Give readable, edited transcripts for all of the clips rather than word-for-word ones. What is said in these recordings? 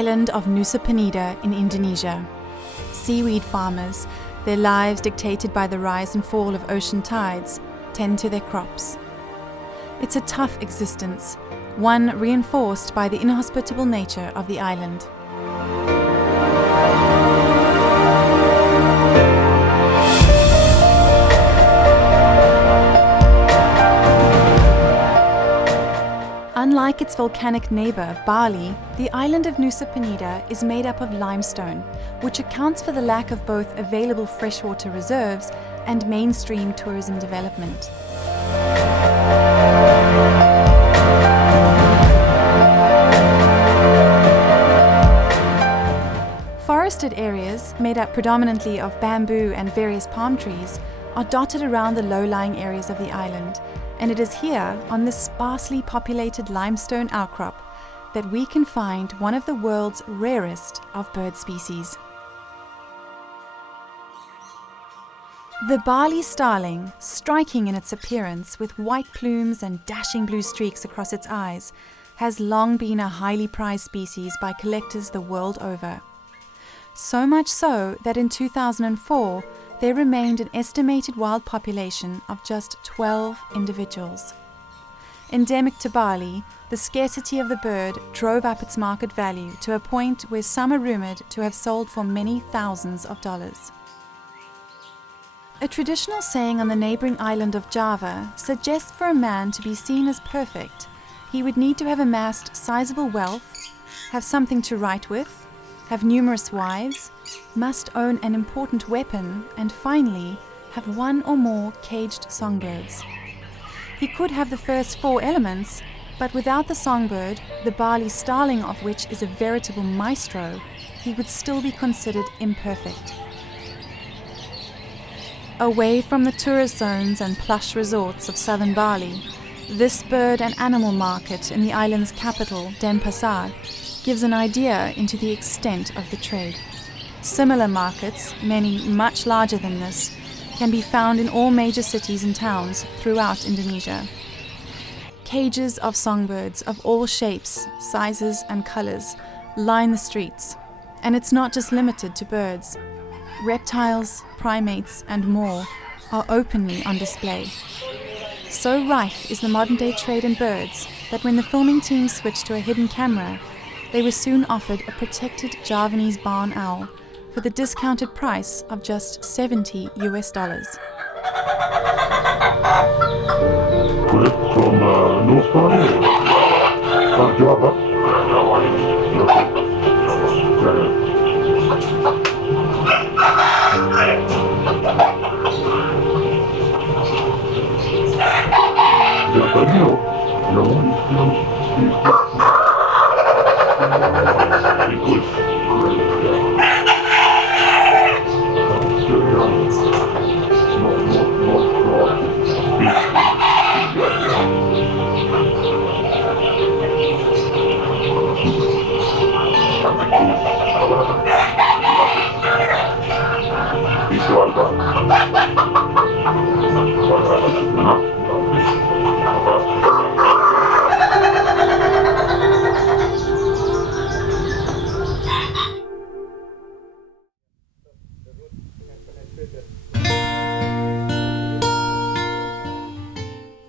island of Nusa Penida in Indonesia. Seaweed farmers, their lives dictated by the rise and fall of ocean tides, tend to their crops. It's a tough existence, one reinforced by the inhospitable nature of the island. Unlike its volcanic neighbour, Bali, the island of Nusa Penida is made up of limestone, which accounts for the lack of both available freshwater reserves and mainstream tourism development. Forested areas, made up predominantly of bamboo and various palm trees, are dotted around the low-lying areas of the island, and it is here, on this sparsely populated limestone outcrop, that we can find one of the world's rarest of bird species. The Bali Starling, striking in its appearance with white plumes and dashing blue streaks across its eyes, has long been a highly prized species by collectors the world over. So much so that in 2004, there remained an estimated wild population of just 12 individuals. Endemic to Bali, the scarcity of the bird drove up its market value to a point where some are rumoured to have sold for many thousands of dollars. A traditional saying on the neighbouring island of Java suggests for a man to be seen as perfect, he would need to have amassed sizable wealth, have something to write with, have numerous wives, must own an important weapon, and finally, have one or more caged songbirds. He could have the first four elements, but without the songbird, the Bali Starling of which is a veritable maestro, he would still be considered imperfect. Away from the tourist zones and plush resorts of southern Bali, this bird and animal market in the island's capital, Denpasar, gives an idea into the extent of the trade. Similar markets, many much larger than this, can be found in all major cities and towns throughout Indonesia. Cages of songbirds of all shapes, sizes and colors line the streets, and it's not just limited to birds. Reptiles, primates and more are openly on display. So rife is the modern-day trade in birds that when the filming team switched to a hidden camera, they were soon offered a protected Javanese barn owl for the discounted price of just $70 US. From North Bali, Java.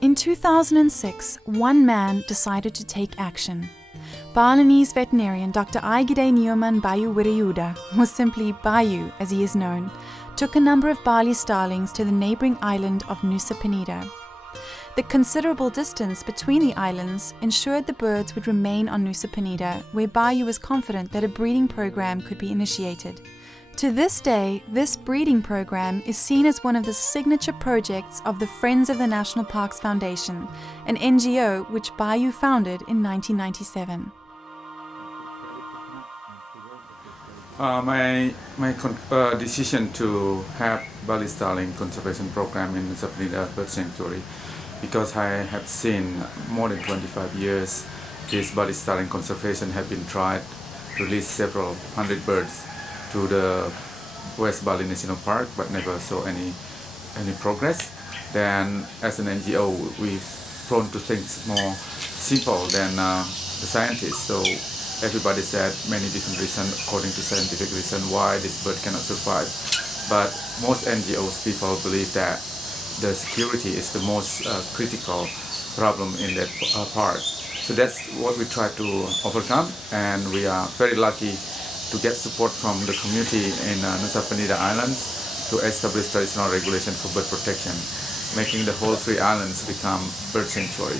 In 2006, one man decided to take action. Balinese veterinarian Dr. Aigide Nyoman Bayu Wiriyuda, or simply Bayu as he is known, took a number of Bali Starlings to the neighbouring island of Nusa Penida. The considerable distance between the islands ensured the birds would remain on Nusa Penida, where Bayu was confident that a breeding program could be initiated. To this day, this breeding program is seen as one of the signature projects of the Friends of the National Parks Foundation, an NGO which Bayu founded in 1997. My decision to have Bali Starling conservation program in Nusa Penida Bird Sanctuary, because I have seen more than 25 years this Bali Starling conservation have been tried to release several hundred birds to the West Bali National Park, but never saw any progress. Then as an NGO, we prone to things more simple than the scientists. So everybody said many different reasons according to scientific reason why this bird cannot survive. But most NGOs people believe that the security is the most critical problem in that part. So that's what we try to overcome, and we are very lucky to get support from the community in Nusa Penida Islands to establish traditional regulation for bird protection, making the whole 3 islands become bird sanctuary.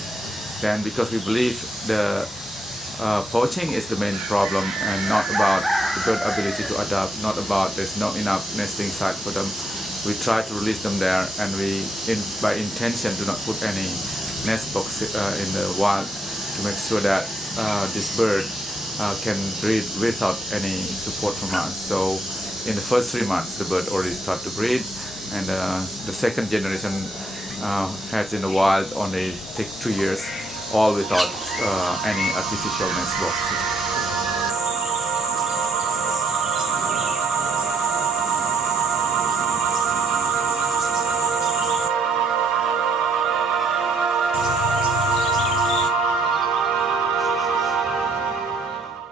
Then because we believe the poaching is the main problem and not about the bird ability to adapt, not about there's not enough nesting site for them. We try to release them there, and we, by intention, do not put any nest box in the wild to make sure that this bird can breed without any support from us. So in the first 3 months, the bird already start to breed, and the second generation hatch in the wild only take 2 years, all without any artificial nest boxes.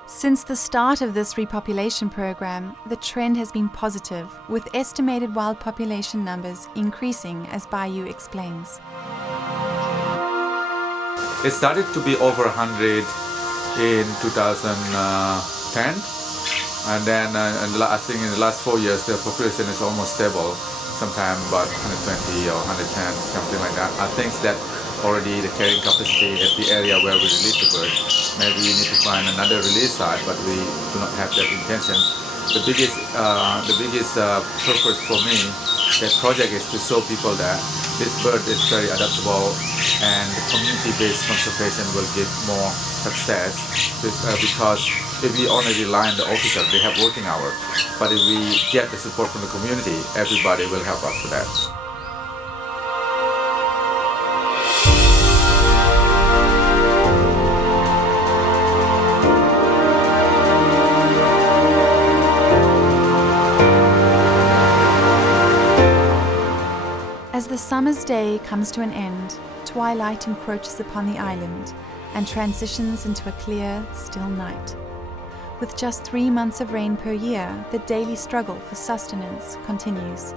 Since the start of this repopulation program, the trend has been positive, with estimated wild population numbers increasing, as Bayu explains. It started to be over 100 in 2010, and then I think in the last 4 years the population is almost stable, sometime about 120 or 110, something like that. I think that already the carrying capacity at the area where we release the bird. Maybe we need to find another release site, but we do not have that intention. The biggest purpose for me, that project, is to show people that this bird is very adaptable, and the community-based conservation will give more success. Because if we only rely on the officer, they have working hours. But if we get the support from the community, everybody will help us for that. As the summer's day comes to an end, twilight encroaches upon the island and transitions into a clear, still night. With just 3 months of rain per year, the daily struggle for sustenance continues.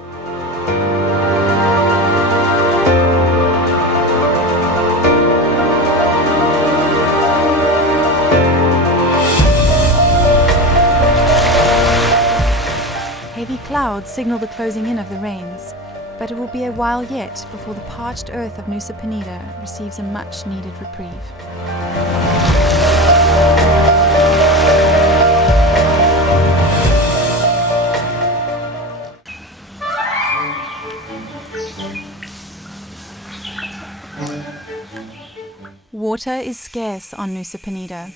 Heavy clouds signal the closing in of the rains, but it will be a while yet before the parched earth of Nusa Penida receives a much-needed reprieve. Water is scarce on Nusa Penida.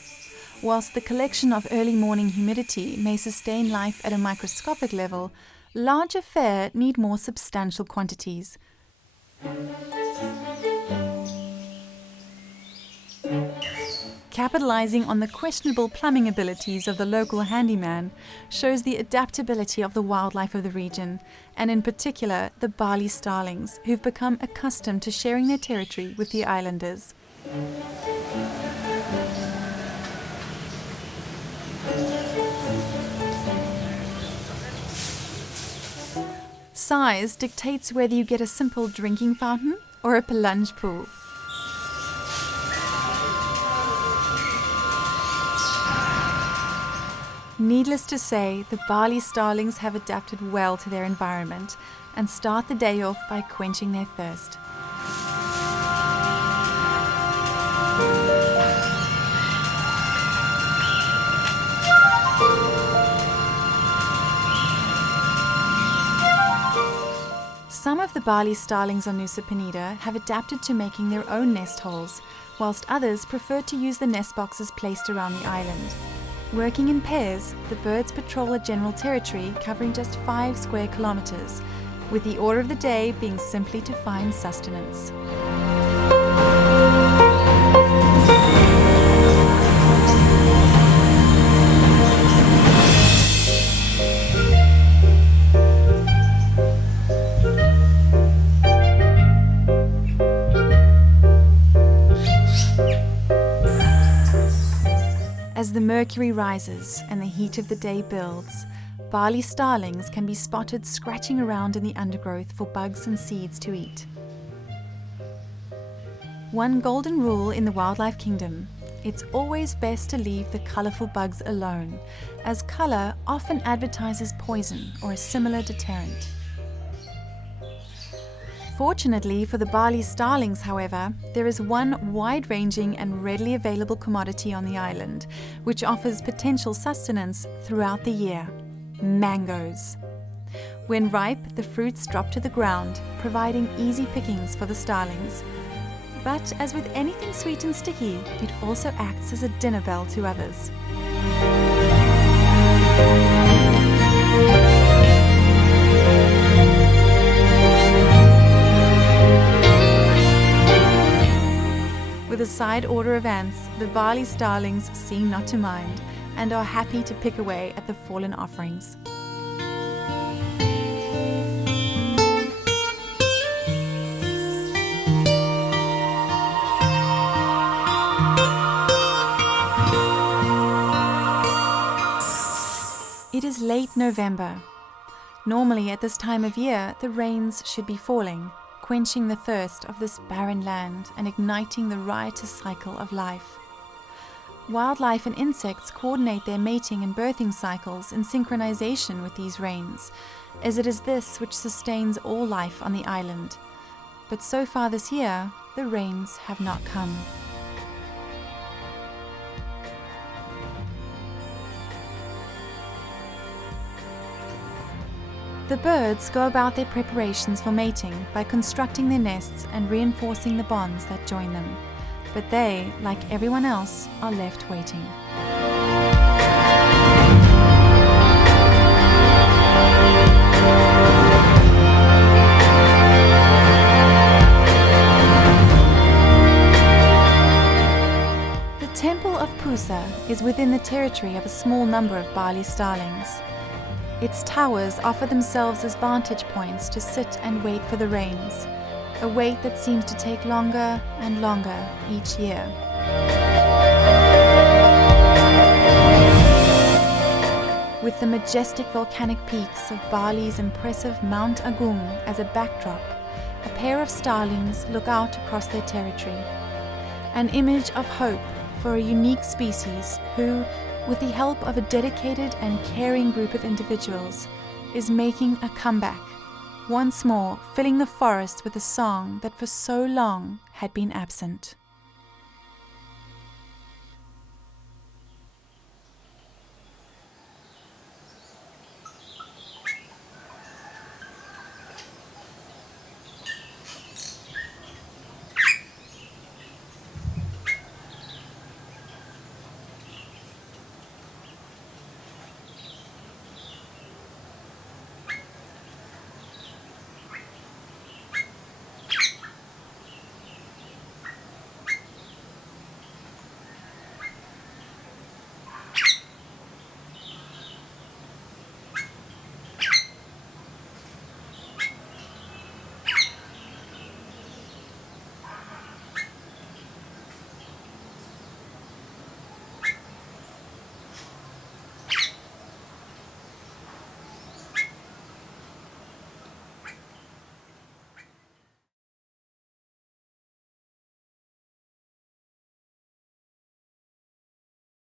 Whilst the collection of early morning humidity may sustain life at a microscopic level, larger fare need more substantial quantities. Capitalizing on the questionable plumbing abilities of the local handyman shows the adaptability of the wildlife of the region, and in particular the Bali Starlings, who've become accustomed to sharing their territory with the islanders. Size dictates whether you get a simple drinking fountain or a plunge pool. Needless to say, the Bali Starlings have adapted well to their environment and start the day off by quenching their thirst. Some of the Bali Starlings on Nusa Penida have adapted to making their own nest holes, whilst others prefer to use the nest boxes placed around the island. Working in pairs, the birds patrol a general territory covering just 5 square kilometers, with the order of the day being simply to find sustenance. As the mercury rises and the heat of the day builds, Bali starlings can be spotted scratching around in the undergrowth for bugs and seeds to eat. One golden rule in the wildlife kingdom: it's always best to leave the colourful bugs alone, as colour often advertises poison or a similar deterrent. Fortunately for the Bali Starlings, however, there is one wide-ranging and readily available commodity on the island, which offers potential sustenance throughout the year: mangoes. When ripe, the fruits drop to the ground, providing easy pickings for the starlings. But as with anything sweet and sticky, it also acts as a dinner bell to others. With a side order of ants, the Bali Starlings seem not to mind and are happy to pick away at the fallen offerings. It is late November. Normally at this time of year, the rains should be falling, quenching the thirst of this barren land and igniting the riotous cycle of life. Wildlife and insects coordinate their mating and birthing cycles in synchronization with these rains, as it is this which sustains all life on the island. But so far this year, the rains have not come. The birds go about their preparations for mating by constructing their nests and reinforcing the bonds that join them. But they, like everyone else, are left waiting. The Temple of Pusa is within the territory of a small number of Bali Starlings. Its towers offer themselves as vantage points to sit and wait for the rains, a wait that seems to take longer and longer each year. With the majestic volcanic peaks of Bali's impressive Mount Agung as a backdrop, a pair of starlings look out across their territory. An image of hope for a unique species who, with the help of a dedicated and caring group of individuals, is making a comeback, once more filling the forest with a song that for so long had been absent.